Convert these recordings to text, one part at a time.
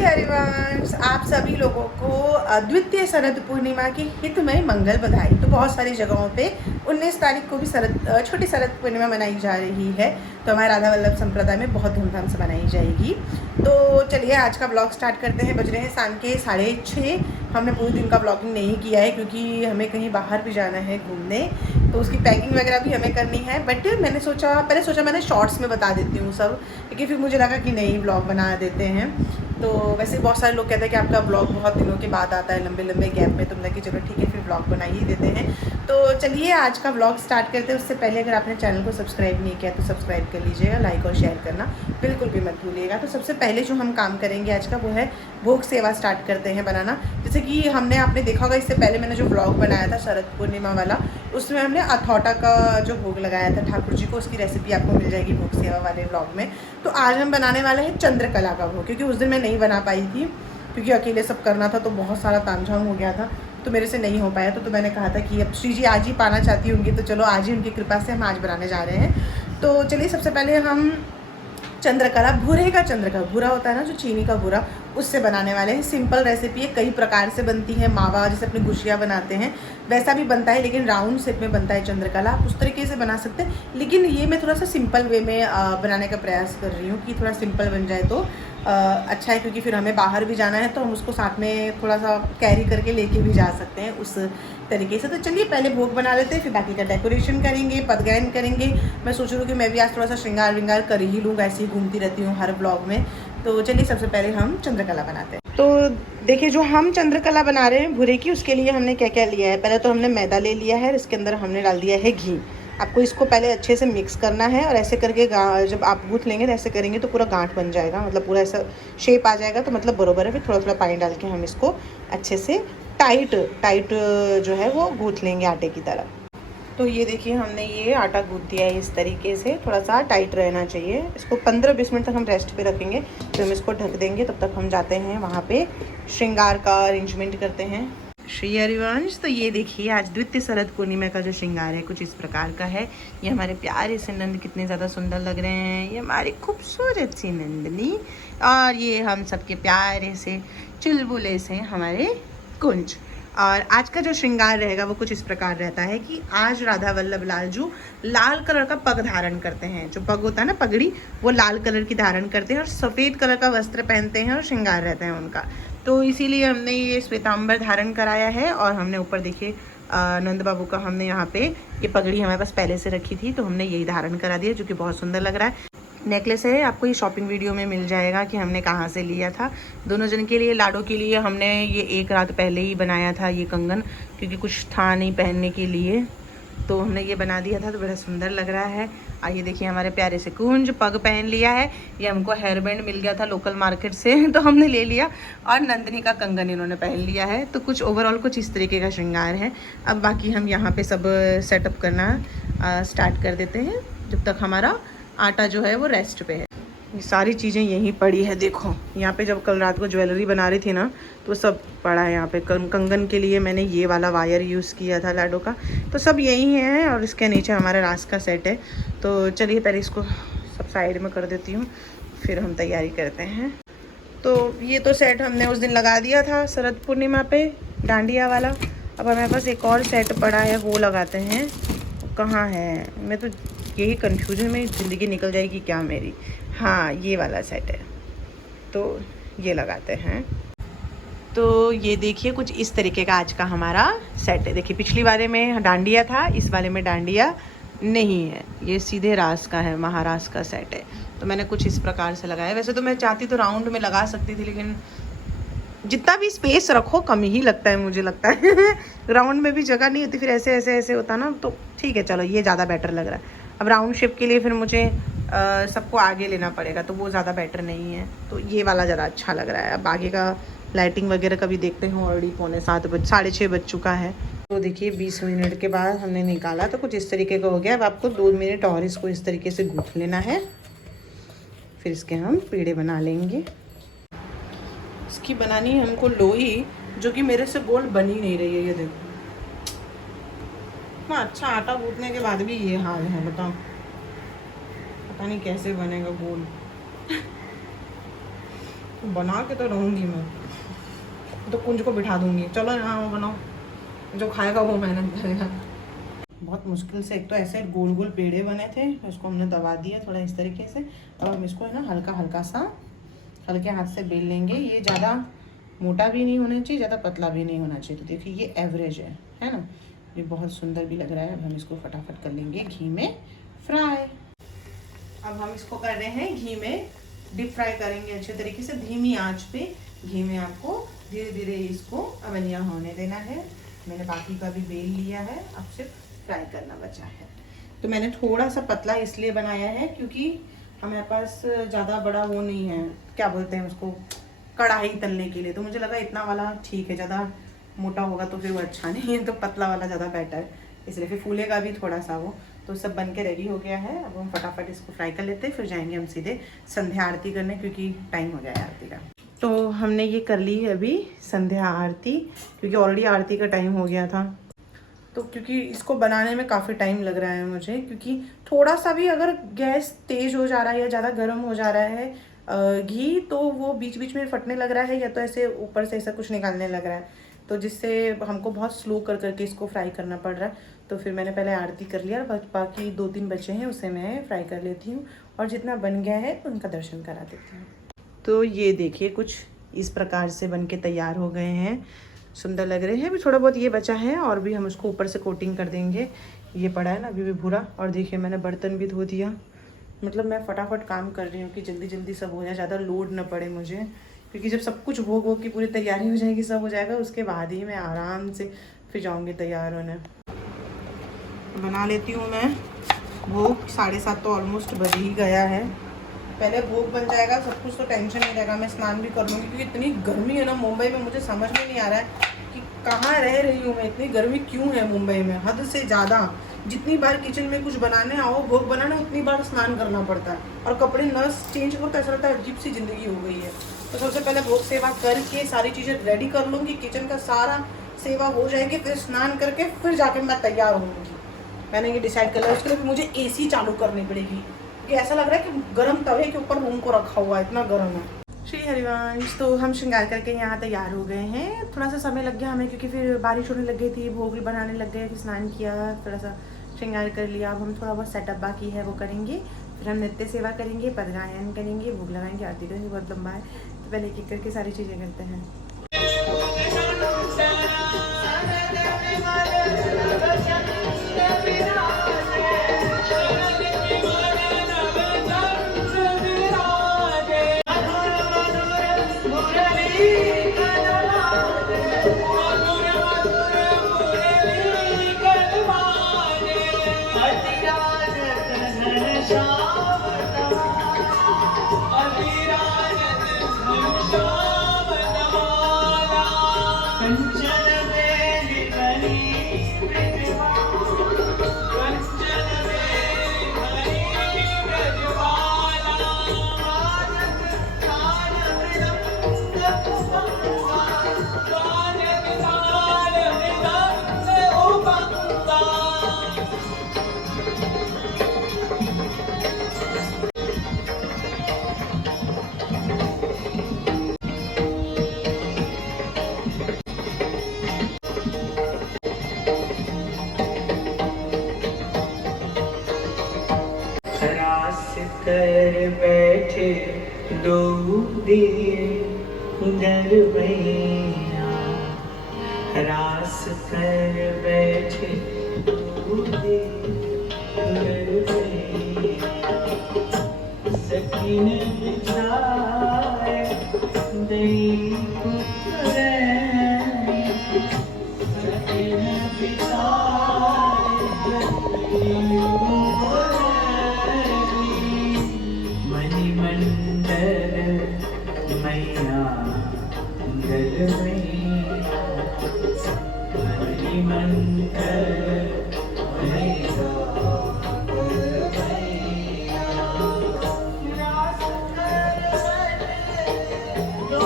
हरिवंश, आप सभी लोगों को द्वितीय शरद पूर्णिमा की हितमय मंगल बधाई। तो बहुत सारी जगहों पे 19 तारीख को भी छोटी शरद पूर्णिमा मनाई जा रही है। तो हमारे राधा वल्लभ संप्रदाय में बहुत धूमधाम से मनाई जाएगी। तो चलिए आज का ब्लॉग स्टार्ट करते हैं। बज रहे हैं शाम के 6:30। हमने पूरे दिन का ब्लॉगिंग नहीं किया है क्योंकि हमें कहीं बाहर भी जाना है घूमने, तो उसकी पैकिंग वगैरह भी हमें करनी है। बट मैंने सोचा मैंने शॉर्ट्स में बता देती हूँ सब, क्योंकि फिर मुझे लगा कि नहीं ब्लॉग बना देते हैं। तो वैसे बहुत सारे लोग कहते हैं कि आपका ब्लॉग बहुत दिनों के बाद आता है, लंबे लंबे गैप में। तुमने कि चलो ठीक है फिर ब्लॉग बना ही देते हैं। तो चलिए आज का ब्लॉग स्टार्ट करते हैं। उससे पहले अगर आपने चैनल को सब्सक्राइब नहीं किया तो सब्सक्राइब कर लीजिएगा, लाइक और शेयर करना बिल्कुल भी मत भूलिएगा। तो सबसे पहले जो हम काम करेंगे आज का वो है भोग सेवा स्टार्ट करते हैं बनाना। जैसे कि आपने देखा होगा, इससे पहले मैंने जो ब्लॉग बनाया था शरद पूर्णिमा वाला, उसमें हमने अथौटा का जो भोग लगाया था ठाकुर जी को, उसकी रेसिपी आपको मिल जाएगी भोग सेवा वाले ब्लॉग में। तो आज हम बनाने वाले हैं चंद्रकला का भोग, क्योंकि उस दिन मैं नहीं बना पाई थी क्योंकि अकेले सब करना था, तो बहुत सारा तामझाम हो गया था, तो मेरे से नहीं हो पाया। तो मैंने कहा था कि अब श्री जी आज ही पाना चाहती होंगी, तो चलो आज ही उनकी कृपा से हम आज बनाने जा रहे हैं। तो चलिए सबसे पहले हम चंद्रकला, भूरे का चंद्रकला, भूरा होता है ना जो चीनी का भूरा, उससे बनाने वाले हैं। सिंपल रेसिपी है, कई प्रकार से बनती है। मावा जैसे अपने गुजिया बनाते हैं वैसा भी बनता है, लेकिन राउंड शेप में बनता है चंद्रकला। आप उस तरीके से बना सकते हैं, लेकिन ये मैं थोड़ा सा सिंपल वे में बनाने का प्रयास कर रही हूँ कि थोड़ा सिंपल बन जाए तो अच्छा है, क्योंकि फिर हमें बाहर भी जाना है तो हम उसको साथ में थोड़ा सा कैरी करके लेके भी जा सकते हैं उस तरीके से। तो चलिए पहले भोग बना लेते हैं, फिर बाकी का डेकोरेशन करेंगे, पदगायन करेंगे। मैं सोच रही हूँ कि मैं भी आज थोड़ा सा श्रृंगार विंगार कर ही लूँ, ऐसे ही घूमती रहती हूँ हर ब्लॉग में। तो चलिए सबसे पहले हम चंद्रकला बनाते हैं। तो देखिए जो हम चंद्रकला बना रहे हैं भूरे की, उसके लिए हमने क्या क्या लिया है। पहले तो हमने मैदा ले लिया है, इसके अंदर हमने डाल दिया है घी। आपको इसको पहले अच्छे से मिक्स करना है, और ऐसे करके जब आप गूँथ लेंगे तो ऐसे करेंगे तो पूरा गांठ बन जाएगा, मतलब पूरा ऐसा शेप आ जाएगा, तो मतलब बराबर है। फिर थोड़ा थोड़ा पानी डाल के हम इसको अच्छे से टाइट जो है वो गूँथ लेंगे आटे की तरह। तो ये देखिए हमने ये आटा गूँथ दिया है इस तरीके से, थोड़ा सा टाइट रहना चाहिए। इसको 15-20 मिनट तक हम रेस्ट पे रखेंगे, तो हम इसको ढक देंगे। तब तक हम जाते हैं वहाँ पे श्रृंगार का अरेंजमेंट करते हैं। श्री हरिवंश, तो ये देखिए आज द्वितीय शरद पूर्णिमा का जो श्रृंगार है कुछ इस प्रकार का है। ये हमारे प्यारे से नंद कितने ज़्यादा सुंदर लग रहे हैं, ये हमारी खूबसूरत सी नंदनी, और ये हम सबके प्यारे से चुलबुले से हमारे कुंज। और आज का जो श्रृंगार रहेगा वो कुछ इस प्रकार रहता है कि आज राधा वल्लभ लालजू लाल कलर का पग धारण करते हैं। जो पग होता है ना पगड़ी, वो लाल कलर की धारण करते हैं और सफ़ेद कलर का वस्त्र पहनते हैं और श्रृंगार रहता है उनका। तो इसीलिए हमने ये श्वेतांबर धारण कराया है। और हमने ऊपर देखिए नंद बाबू का हमने यहाँ पे ये पगड़ी हमारे पास पहले से रखी थी, तो हमने यही धारण करा दिया, जो कि बहुत सुंदर लग रहा है। नेकलेस है, आपको ये शॉपिंग वीडियो में मिल जाएगा कि हमने कहाँ से लिया था। दोनों जन के लिए, लाडो के लिए हमने ये एक रात पहले ही बनाया था ये कंगन, क्योंकि कुछ था नहीं पहनने के लिए, तो हमने ये बना दिया था, तो बड़ा सुंदर लग रहा है। आइए देखिए हमारे प्यारे से कुंज पग पहन लिया है। ये हमको हेयर बैंड मिल गया था लोकल मार्केट से, तो हमने ले लिया, और नंदनी का कंगन इन्होंने पहन लिया है। तो कुछ ओवरऑल कुछ इस तरीके का श्रृंगार है। अब बाकी हम यहाँ पे सब सेटअप करना स्टार्ट कर देते हैं, जब तक हमारा आटा जो है वो रेस्ट पे है। ये सारी चीज़ें यहीं पड़ी है। देखो यहाँ पे जब कल रात को ज्वेलरी बना रही थी ना, तो सब पड़ा है यहाँ पे। कंगन के लिए मैंने ये वाला वायर यूज़ किया था लाडो का, तो सब यही है। और इसके नीचे हमारा रास का सेट है। तो चलिए पहले इसको सब साइड में कर देती हूँ, फिर हम तैयारी करते हैं। तो ये तो सेट हमने उस दिन लगा दिया था शरद पूर्णिमा पे, डांडिया वाला। अब हमारे पास एक और सेट पड़ा है, वो लगाते हैं। कहाँ है, मैं तो यही कन्फ्यूजन में ज़िंदगी निकल जाएगी क्या मेरी। हाँ ये वाला सेट है, तो ये लगाते हैं। तो ये देखिए कुछ इस तरीके का आज का हमारा सेट है। देखिए पिछली वाले में डांडिया था, इस वाले में डांडिया नहीं है, ये सीधे रास का है, महारास का सेट है। तो मैंने कुछ इस प्रकार से लगाया। वैसे तो मैं चाहती तो राउंड में लगा सकती थी, लेकिन जितना भी स्पेस रखो कम ही लगता है, मुझे लगता है राउंड में भी जगह नहीं होती, फिर ऐसे ऐसे ऐसे होता ना, तो ठीक है चलो ये ज़्यादा बेटर लग रहा है। अब राउंड शेप के लिए फिर मुझे सबको आगे लेना पड़ेगा, तो वो ज़्यादा बेटर नहीं है, तो ये वाला ज़रा अच्छा लग रहा है। अब आगे का लाइटिंग वगैरह का भी देखते हैं। ऑलरेडी 6:45 बज चुका है। तो देखिए 20 मिनट के बाद हमने निकाला, तो कुछ इस तरीके का हो गया। अब आपको 2 मिनट और इसको इस तरीके से गूँथ लेना है, फिर इसके हम पेड़े बना लेंगे। इसकी बनानी है हमको लोई, जो कि मेरे से गोल बन ही नहीं रही है। ये देखो इतना अच्छा आटा गूँथने के बाद भी ये हाल है, बताओ पता नहीं कैसे बनेगा गोल। बना के तो रहूँगी मैं, तो कुंज को बिठा दूँगी, चलो यहाँ बनाओ, जो खाएगा वो मेहनत करेगा। बहुत मुश्किल से, एक तो ऐसे गोल गोल पेड़े बने थे, उसको हमने दबा दिया थोड़ा इस तरीके से। अब हम इसको है ना हल्का हल्का सा हल्के हाथ से बेल लेंगे। ये ज़्यादा मोटा भी नहीं होना चाहिए, ज़्यादा पतला भी नहीं होना चाहिए। तो देखिए ये एवरेज है ना, ये बहुत सुंदर भी लग रहा है। अब हम इसको फटाफट कर लेंगे घी में फ्राई। अब हम इसको कर रहे हैं घी में डीप फ्राई करेंगे अच्छे तरीके से, धीमी आंच पे घी में आपको धीरे धीरे इसको अवनिया होने देना है। मैंने बाकी का भी बेल लिया है, अब सिर्फ फ्राई करना बचा है। तो मैंने थोड़ा सा पतला इसलिए बनाया है क्योंकि हमारे पास ज़्यादा बड़ा वो नहीं है, क्या बोलते हैं उसको, कढ़ाई तलने के लिए। तो मुझे लगा इतना वाला ठीक है, ज़्यादा मोटा होगा तो फिर वो अच्छा नहीं है, तो पतला वाला ज़्यादा बेटर है, इसलिए फिर फूलेगा भी थोड़ा सा वो। तो सब बन के रेडी हो गया है। अब हम फटाफट इसको फ्राई कर लेते हैं, फिर जाएंगे हम सीधे संध्या आरती करने, क्योंकि टाइम हो गया है आरती का। तो हमने ये कर ली है अभी संध्या आरती, क्योंकि ऑलरेडी आरती का टाइम हो गया था। तो क्योंकि इसको बनाने में काफ़ी टाइम लग रहा है मुझे, क्योंकि थोड़ा सा भी अगर गैस तेज़ हो जा रहा है या ज़्यादा गर्म हो जा रहा है घी, तो वो बीच बीच में फटने लग रहा है, या तो ऐसे ऊपर से ऐसा कुछ निकालने लग रहा है, तो जिससे हमको बहुत स्लो कर करके इसको फ्राई करना पड़ रहा है। तो फिर मैंने पहले आरती कर लिया, और बाकी 2-3 बचे हैं उसे मैं फ्राई कर लेती हूँ, और जितना बन गया है उनका दर्शन करा देती हूँ। तो ये देखिए कुछ इस प्रकार से बन के तैयार हो गए हैं, सुंदर लग रहे हैं। अभी थोड़ा बहुत ये बचा है, और भी हम उसको ऊपर से कोटिंग कर देंगे। ये पड़ा है ना अभी भी भूरा। और देखिए मैंने बर्तन भी धो दिया, मतलब मैं फटाफट काम कर रही हूँ कि जल्दी जल्दी सब हो जाए, ज़्यादा लोड न पड़े मुझे, क्योंकि जब सब कुछ हो की पूरी तैयारी हो जाएगी, सब हो जाएगा, उसके बाद ही मैं आराम से फिर जाऊँगी तैयार होने। बना लेती हूँ मैं भोग। 7:30 तो ऑलमोस्ट बज ही गया है। पहले भोग बन जाएगा सब कुछ तो टेंशन नहीं रहेगा, मैं स्नान भी कर लूँगी, क्योंकि इतनी गर्मी है ना मुंबई में, मुझे समझ में नहीं आ रहा है कि कहाँ रह रही हूँ मैं, इतनी गर्मी क्यों है मुंबई में, हद से ज़्यादा। जितनी बार किचन में कुछ बनाने आओ, भोग बनाने, उतनी बार स्नान करना पड़ता है, और कपड़े न चेंज करो तो ऐसा लगता है अजीब सी ज़िंदगी हो गई है। तो सबसे पहले भोग सेवा करके सारी चीज़ें रेडी कर लूँगी, किचन का सारा सेवा हो जाएगी, फिर स्नान करके फिर जाके मैं तैयार होंगी। मैंने ये डिसाइड कर लिया। उसके लिए मुझे AC चालू करनी पड़ेगी, क्योंकि ऐसा लग रहा है कि गर्म तवे के ऊपर मूंग को रखा हुआ है, इतना गर्म है। श्री हरिवंश। तो हम श्रृंगार करके यहाँ तैयार हो गए हैं। थोड़ा सा समय लग गया हमें, क्योंकि फिर बारिश होने लग गई थी, भोग भी बनाने लग गए, फिर स्नान किया, थोड़ा सा श्रृंगार कर लिया। अब हम थोड़ा बहुत सेटअप बाकी है वो करेंगे, फिर हम नित्य सेवा करेंगे, पदगायन करेंगे, भोग लगाएंगे, आरती करेंगे, बहुत लंबा है। तो पहले एक करके सारी चीज़ें करते हैं। कर बैठे दो दिए दरबैया, रास कर बैठे दो दिए दरबैया, सकीन बिछाए दई पुतरे, सकीन बिछाए दई मैया गल मैया, मणि मंत्र मैया गल मैया, रास कर दो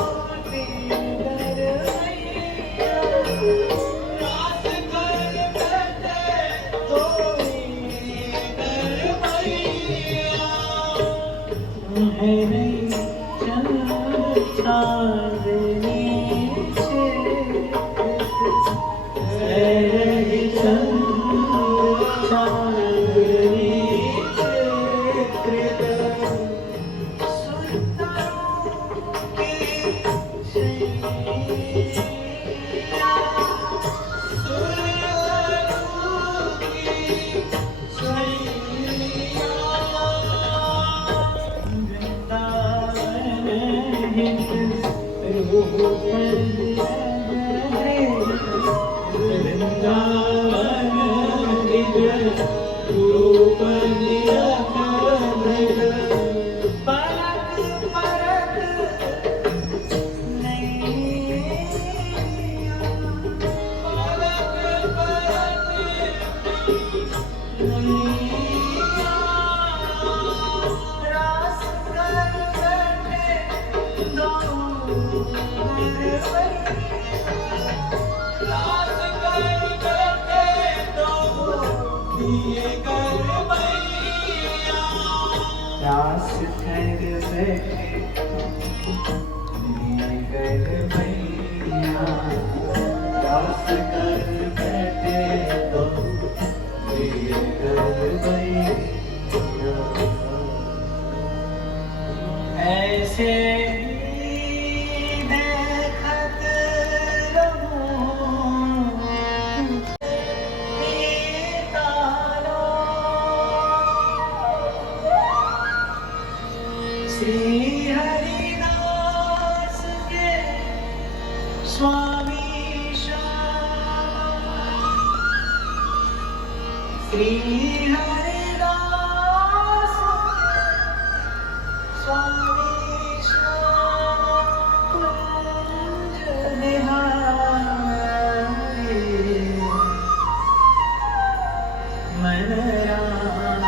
दर मैया, रास कर दो दर मैया, है नहीं चल चांदनी रही चंद्र चांदनी चित्रित सुंदरों की शैया सुरलों की शैया वृंदावन हित रूप वृंदावन हित रूप पलक परत नैया पलक परत नैया रास कर बैठे दो रास कर बैठे दो दिए कर मैया रास कर बैठे दिए कर मैया रास कर बैठे दो दिए कर मैया ऐसे देखत रहूं तारो श्री हरिदास के स्वामी श्याम श्री हरिदास स्वामी श्याम कुंज निहारे मन राम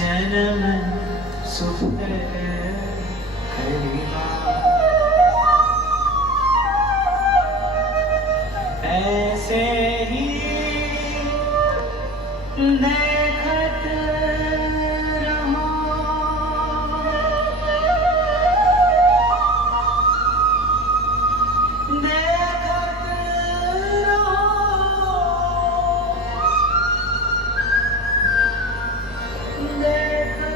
जन्म सुख हरिवा ऐसे ही देखत रहो देखत रहो देखत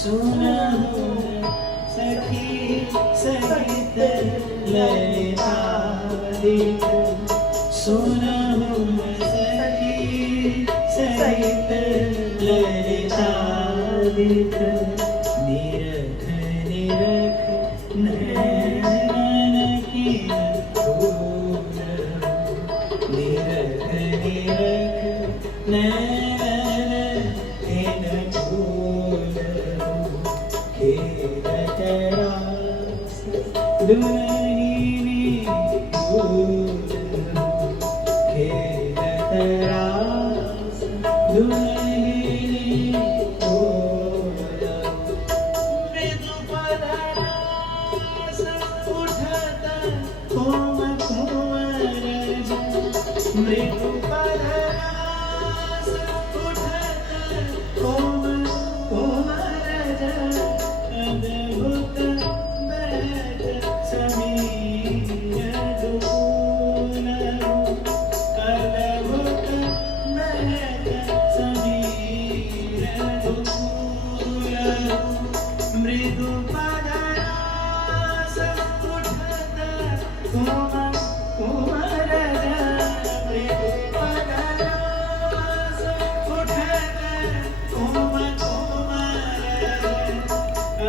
सुना सखी सहित ललिता सुना सखी सहित ललिता निरख निरख नैन की धूल निरख निरख नैन इन धूल खेलत रास दुलहिनी धूल खेलत रास दुलहिनी धूल मृदु पदरास उठत कोम कुंवर मृदु पदरास उठत कोम कुंवर अद्भुत बैठ समीर दूल अद्भुत बैठ समीर दूल मृदु पदरास उठत कोम कुंवर मृदु पदरास उठत कोम कुंवर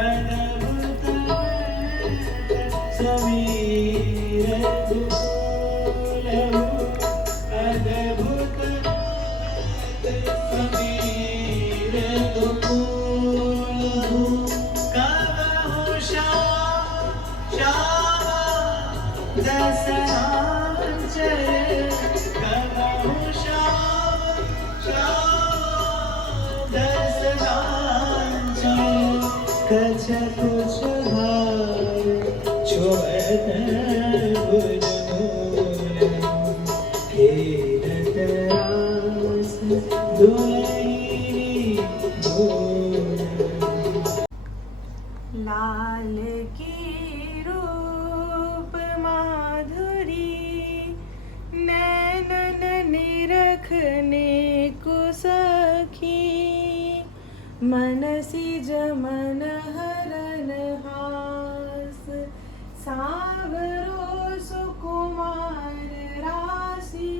अद्भुत समीर दूल अद्भुत समीर दूल कबहु श्याम श्याम दशनांचल कबहु श्याम श्याम दशनांचल कछ कुछ भाव छोड़ भुज दुलही भोर लाल की रूप माधुरी नैनन निरखने को सखी मनसिज मन हरन हास सागरो सुकुमार राशि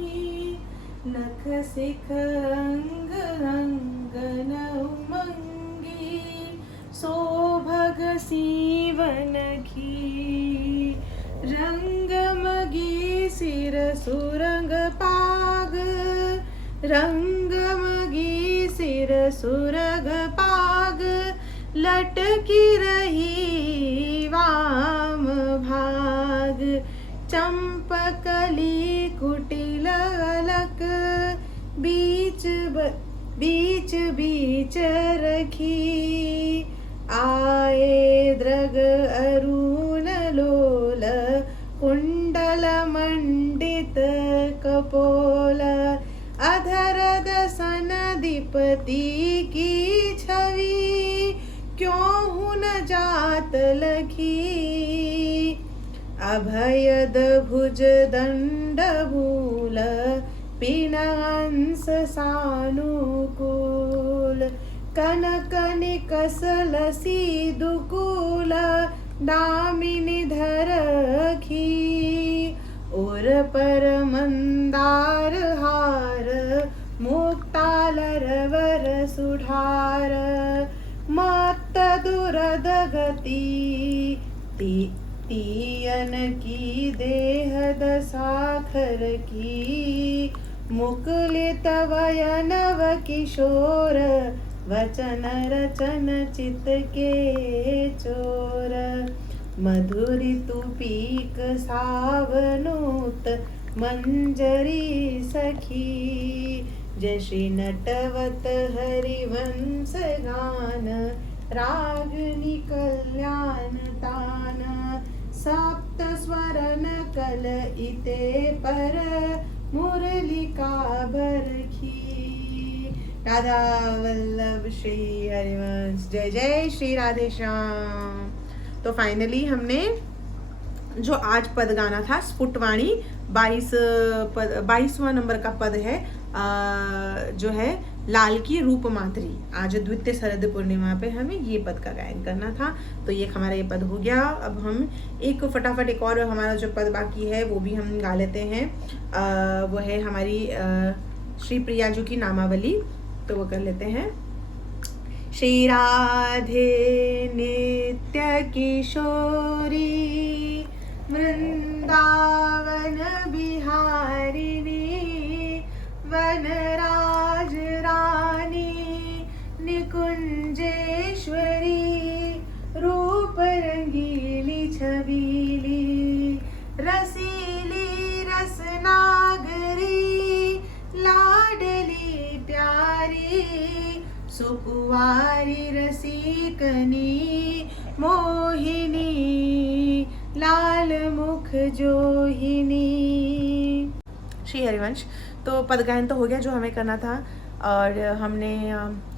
नख सिख अंग अंगन उमंगी सोभग सीवन की रंग मगी सिर सुरंग पाग रंग मगी सिर सुरग पाग लटकी रही वाम भाग चंपकली कुटिल अलक बीच बीच रखी आए द्रग अरुण लोल कुंडल मंडित कपोल अधर दसन दीपति की छवि क्यों हुन जात लखी अभयद भुज दंड भूल पिनांस सानुकूल कनक निकसलसी दुकूल दामिनी धरखी उर पर मंदार हार मुक्ताल रवर सुधार मत दुरद गति तीयन की देह दसाखर की मुकुलित वयनव किशोर वचन रचन चित के चोर मधुरी तुपीक सावनूत मंजरी सखी जशी नटवत हरिवंश गान रागनी कल्याण तान सप्त स्वरन कल इते पर मुरलिका बरखी। राधा वल्लभ श्री हरिवंश। जय जय श्री राधे श्याम। तो फाइनली हमने जो आज पद गाना था स्फुटवाणी 22वां नंबर का पद है, जो है लाल की रूप माधुरी। आज द्वितीय शरद पूर्णिमा पे हमें ये पद का गायन करना था, तो ये हमारा ये पद हो गया। अब हम एक फटाफट एक और हमारा जो पद बाकी है वो भी हम गा लेते हैं। वो है हमारी श्री प्रिया जी की नामावली, तो वो कर लेते हैं। श्री राधे नित्य किशोरी वृंदावन बिहारिणी वनराज रानी निकुंजेश्वरी रूप रंगीली छबीली रसीली रसनागरी लाडली प्यारी सुकुवारी रसिकनी मोहिनी लाल मुख जोहिनी। श्री हरिवंश। तो पद गायन तो हो गया जो हमें करना था, और हमने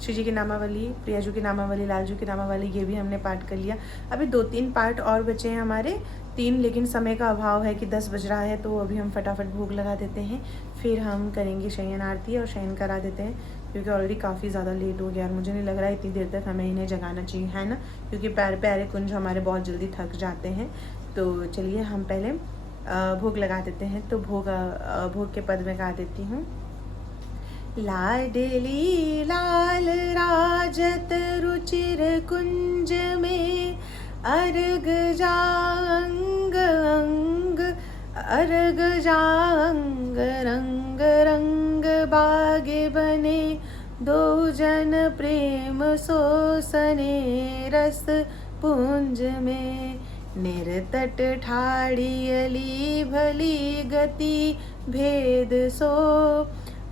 श्री जी की नामावली, प्रिया जी की नामावली, लाल जी की नामावली, ये भी हमने पाठ कर लिया। अभी 2-3 पाठ और बचे हैं हमारे, 3, लेकिन समय का अभाव है कि 10 बज रहा है, तो अभी हम फटाफट भोग लगा देते हैं, फिर हम करेंगे शयन आरती और शयन करा देते हैं, क्योंकि ऑलरेडी काफ़ी ज़्यादा लेट हो गया और मुझे नहीं लग रहा है इतनी देर तक हमें इन्हें जगाना चाहिए, है ना, क्योंकि प्यारे प्यारे कुंज हमारे बहुत जल्दी थक जाते हैं। तो चलिए हम पहले भोग लगा देते हैं। तो भोग के पद में गा देती हूँ। लाडली लाल राजत रुचिर कुंज में अर्घ जांग अंग अर्घ जांग रंग रंग बागे बने दो जन प्रेम सोसने रस पुंज में निरतट ठाड़ी अली भली गति भेद सो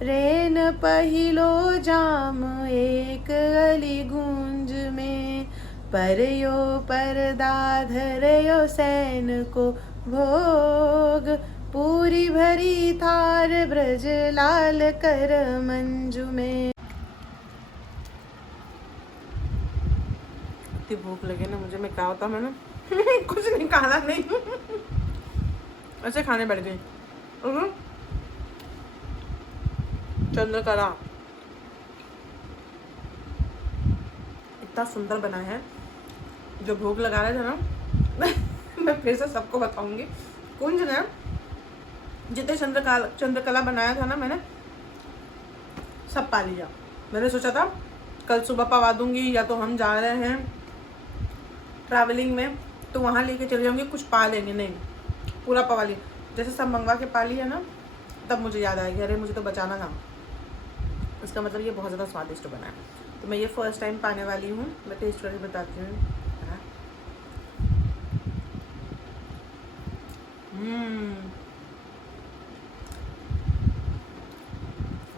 रेन पहिलो जाम एक अली गूंज में परयो परदा धरयो सैन को भोग पूरी भरी थार ब्रज लाल कर मंजू में। इतनी भूख लगी ना मुझे, मैं क्या होता मैंने कुछ निकाला नहीं ऐसे खाने बैठ गई। चंद्रकला इतना सुंदर बना है, जो भोग लगा रहे थे ना मैं फिर से सबको बताऊंगी। कुंज ने जितने चंद्रकला बनाया था ना, मैंने सब पा लिया। मैंने सोचा था कल सुबह पवा दूंगी, या तो हम जा रहे हैं ट्रैवलिंग में तो वहाँ लेके चले जाऊंगी, कुछ पा लेंगे, नहीं पूरा पवा लिया। जैसे सब मंगवा के पा लिया ना, तब मुझे याद आया कि अरे मुझे तो बचाना था। इसका मतलब ये बहुत ज़्यादा स्वादिष्ट बना है। तो मैं ये फर्स्ट टाइम पाने वाली हूँ, मैं टेस्ट करके बताती हूँ।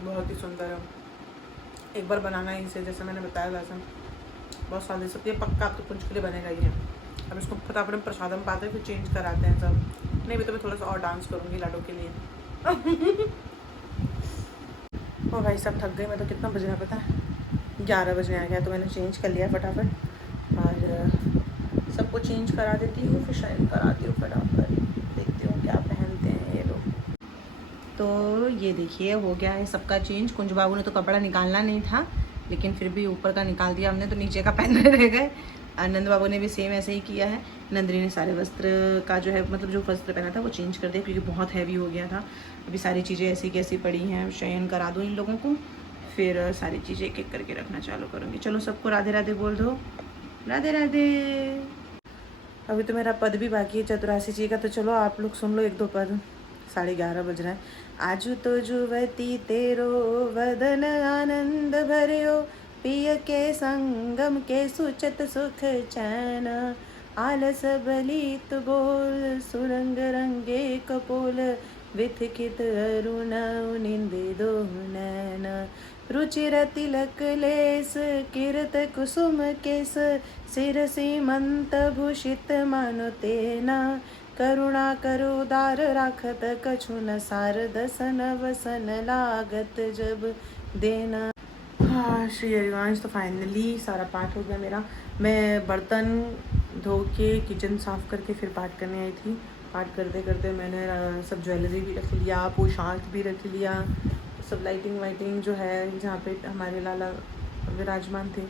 बहुत ही सुंदर है। एक बार बनाना है इसे, जैसे मैंने बताया वैसा बहुत स्वादिष्ट। ये पक्का आप तो कुछ के लिए बनेगा ही है। अब इसको फटाफट हम प्रसादम पाते हैं, फिर चेंज कराते हैं सब। नहीं भी तो मैं थोड़ा सा और डांस करूँगी लाडो के लिए। ओ भाई सब थक गए। मैं तो कितना बज रहा पता है, 11 बजने आ गया। तो मैंने चेंज कर लिया फटाफट और सबको चेंज करा देती हूँ, फिर शायद कराती हूँ फटाफट। देखती हूँ क्या पहनते हैं ये लोग। तो ये देखिए हो गया है सबका चेंज। कुंज बाबू ने तो कपड़ा निकालना नहीं था, लेकिन फिर भी ऊपर का निकाल दिया हमने, तो नीचे का पहनने रह गए। आनंद बाबू ने भी सेम ऐसे ही किया है। नंदिनी ने सारे वस्त्र का जो है मतलब जो वस्त्र पहना था वो चेंज कर दिया, क्योंकि बहुत हैवी हो गया था। अभी सारी चीज़ें ऐसी कैसी पड़ी हैं, शयन करा दूँ इन लोगों को, फिर सारी चीज़ें एक एक करके रखना चालू करूँगी। चलो सबको राधे राधे बोल दो, राधे राधे। अभी तो मेरा पद भी बाकी है चतुरासी जी का, तो चलो आप लोग सुन लो एक दो पद। 11:30 बज रहा है। आजू तो जुवती तेरो वदन आनंद भरियो, पिय के संगम के सुचत सुख चैन, आलस बलित बोल सुरंग रंगे कपोल, विथकित अरुण निंदे दो नैन, रुचिर तिलक लेस किरत कुसुम केस, सिर सीमंत भूषित मानो तेना, करुणा करो दार राखत कछु न सार, दसन वसन लागत जब देना। हाँ श्री हरिवंश। तो फाइनली सारा पाठ हो गया मेरा। मैं बर्तन धो के किचन साफ़ करके फिर पाठ करने आई थी। पाठ करते करते मैंने सब ज्वेलरी भी रख लिया, पोशाक भी रख लिया, सब लाइटिंग वाइटिंग जो है जहाँ पे हमारे लाला विराजमान थे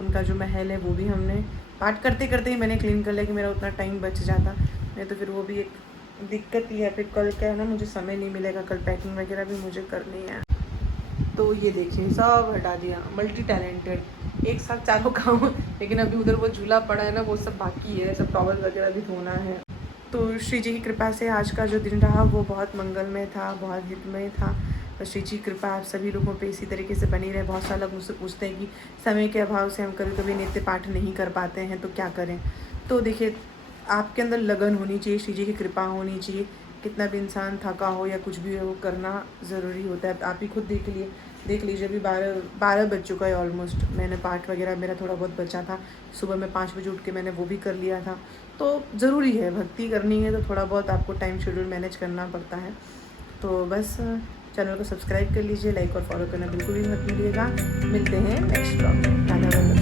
उनका जो महल है वो भी हमने पाठ करते करते ही मैंने क्लीन कर लिया, कि मेरा उतना टाइम बच जाता। नहीं तो फिर वो भी एक दिक्कत ही है। फिर कल क्या है ना, मुझे समय नहीं मिलेगा, कल पैकिंग वगैरह भी मुझे करनी है। तो ये देखिए सब हटा दिया, मल्टी टैलेंटेड, एक साथ चारों काम। लेकिन अभी उधर वो झूला पड़ा है ना, वो सब बाकी है, सब टॉवल वगैरह भी धोना है। तो श्री जी की कृपा से आज का जो दिन रहा वो बहुत मंगलमय था, बहुत हितमय था। तो श्री जी कृपा आप सभी लोगों पे इसी तरीके से बनी रहे। बहुत सारे लोग मुझसे पूछते हैं कि समय के अभाव से हम कभी कभी नित्य पाठ नहीं कर पाते हैं तो क्या करें। तो देखिए आपके अंदर लगन होनी चाहिए, श्री जी की कृपा होनी चाहिए। कितना भी इंसान थका हो या कुछ भी हो, करना ज़रूरी होता है। आप ही खुद देख लीजिए अभी 12 बज चुका है ऑलमोस्ट। मैंने पाठ वगैरह मेरा थोड़ा बहुत बचा था, सुबह में 5 बजे उठ के मैंने वो भी कर लिया था। तो ज़रूरी है, भक्ति करनी है तो थोड़ा बहुत आपको टाइम शेड्यूल मैनेज करना पड़ता है। तो बस चैनल को सब्सक्राइब कर लीजिए, लाइक और फॉलो करना बिल्कुल भी मत भूलिएगा। मिलते हैं नेक्स्ट ब्लॉग में।